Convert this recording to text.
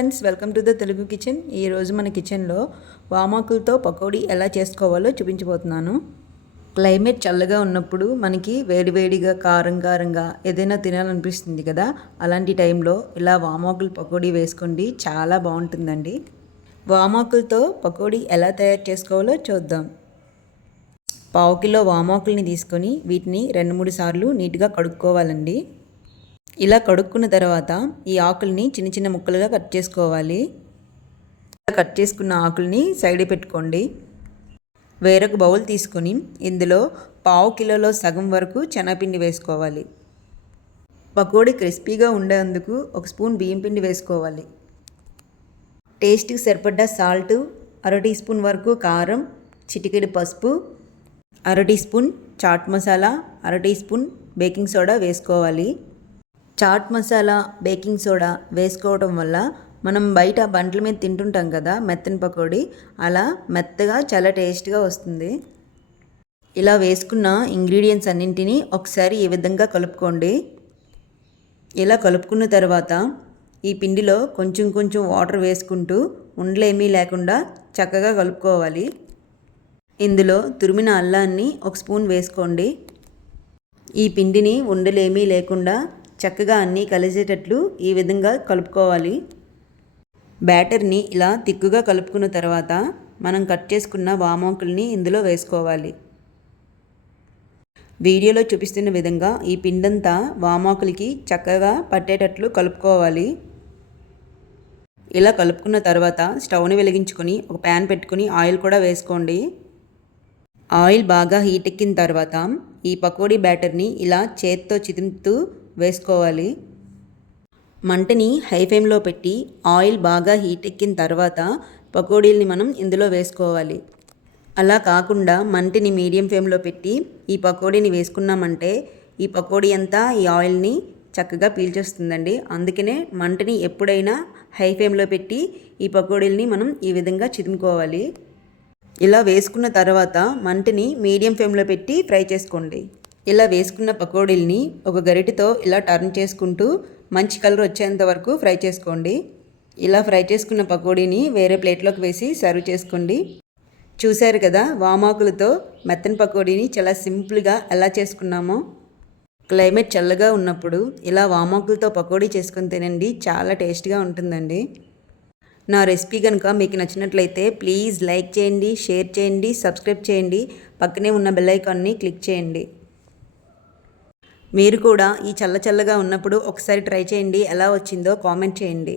Friends, welcome to the Telugu kitchen. ఈరోజు మన కిచెన్లో వామాకులతో పకోడీ ఎలా చేసుకోవాలో చూపించబోతున్నాను. క్లైమేట్ చల్లగా ఉన్నప్పుడు మనకి వేడివేడిగా కారంగా ఏదైనా తినాలనిపిస్తుంది కదా. అలాంటి టైంలో ఇలా వామాకులు పకోడీ వేసుకోండి, చాలా బాగుంటుందండి. వామాకులతో పకోడీ ఎలా తయారు చేసుకోవాలో చూద్దాం. పావు కిలో వామాకుల్ని తీసుకొని వీటిని 2-3 సార్లు నీట్గా కడుక్కోవాలండి. ఇలా కడుక్కున్న తర్వాత ఈ ఆకుల్ని చిన్న చిన్న ముక్కలుగా కట్ చేసుకోవాలి. కట్ చేసుకున్న ఆకుల్ని సైడ్ పెట్టుకోండి. వేరొక బౌల్ తీసుకొని ఇందులో పావు కిలోలో సగం వరకు శనగపిండి వేసుకోవాలి. పకోడీ క్రిస్పీగా ఉండేందుకు 1 స్పూన్ బియ్యం పిండి వేసుకోవాలి. టేస్ట్కి సరిపడ్డ సాల్ట్, 1/2 టీ స్పూన్ వరకు కారం, చిటికెడు పసుపు, 1/2 teaspoon chaat masala, 1/2 teaspoon baking soda వేసుకోవాలి. చాట్ మసాలా, బేకింగ్ సోడా వేసుకోవడం వల్ల మనం బయట బండ్ల మీద తింటుంటాం కదా మెత్తని పకోడీ, అలా మెత్తగా చాలా టేస్ట్గా వస్తుంది. ఇలా వేసుకున్న ఇంగ్రీడియంట్స్ అన్నింటినీ ఒకసారి ఈ విధంగా కలుపుకోండి. ఇలా కలుపుకున్న తర్వాత ఈ పిండిలో కొంచెం కొంచెం వాటర్ వేసుకుంటూ ఉండలేమీ లేకుండా చక్కగా కలుపుకోవాలి. ఇందులో తురిమిన అల్లాన్ని 1 స్పూన్ వేసుకోండి. ఈ పిండిని ఉండలేమీ లేకుండా చక్కగా అన్నీ కలిసేటట్లు ఈ విధంగా కలుపుకోవాలి. బ్యాటర్ని ఇలా తిక్కుగా కలుపుకున్న తర్వాత మనం కట్ చేసుకున్న వామాకుల్ని ఇందులో వేసుకోవాలి. వీడియోలో చూపిస్తున్న విధంగా ఈ పిండంతా వామాకులకి చక్కగా పట్టేటట్లు కలుపుకోవాలి. ఇలా కలుపుకున్న తర్వాత స్టవ్ని వెలిగించుకొని ఒక ప్యాన్ పెట్టుకుని ఆయిల్ కూడా వేసుకోండి. ఆయిల్ బాగా హీట్ ఎక్కిన తర్వాత ఈ పకోడీ బ్యాటర్ని ఇలా చేత్తో చిదుముతూ వేసుకోవాలి. మంటని హై ఫ్లేమ్లో పెట్టి ఆయిల్ బాగా హీట్ ఎక్కిన తర్వాత పకోడీల్ని మనం ఇందులో వేసుకోవాలి. అలా కాకుండా మంటని మీడియం ఫ్లేమ్లో పెట్టి ఈ పకోడీని వేసుకున్నామంటే ఈ పకోడీ అంతా ఈ ఆయిల్ని చక్కగా పీల్చేస్తుందండి. అందుకనే మంటని ఎప్పుడైనా హై ఫ్లేమ్లో పెట్టి ఈ పకోడీల్ని మనం ఈ విధంగా చిదుముకోవాలి. ఇలా వేసుకున్న తర్వాత మంటని మీడియం ఫ్లేమ్లో పెట్టి ఫ్రై చేసుకోండి. ఇలా వేసుకున్న పకోడీల్ని ఒక గరిటెతో ఇలా టర్న్ చేసుకుంటూ మంచి కలర్ వచ్చేంత వరకు ఫ్రై చేసుకోండి. ఇలా ఫ్రై చేసుకున్న పకోడీని వేరే ప్లేట్లోకి వేసి సర్వ్ చేసుకోండి. చూశారు కదా వామాకులతో మెత్తని పకోడీని చాలా సింపుల్గా ఎలా చేసుకున్నామో. క్లైమేట్ చల్లగా ఉన్నప్పుడు ఇలా వామాకులతో పకోడీ చేసుకొని తినండి, చాలా టేస్ట్గా ఉంటుందండి. నా రెసిపీ కనుక మీకు నచ్చినట్లయితే ప్లీజ్ లైక్ చేయండి, షేర్ చేయండి, సబ్స్క్రైబ్ చేయండి, పక్కనే ఉన్న బెల్ ఐకాన్ని క్లిక్ చేయండి. మీరు కూడా ఈ చల్లగా ఉన్నప్పుడు ఒకసారి ట్రై చేయండి, ఎలా వచ్చిందో కామెంట్ చేయండి.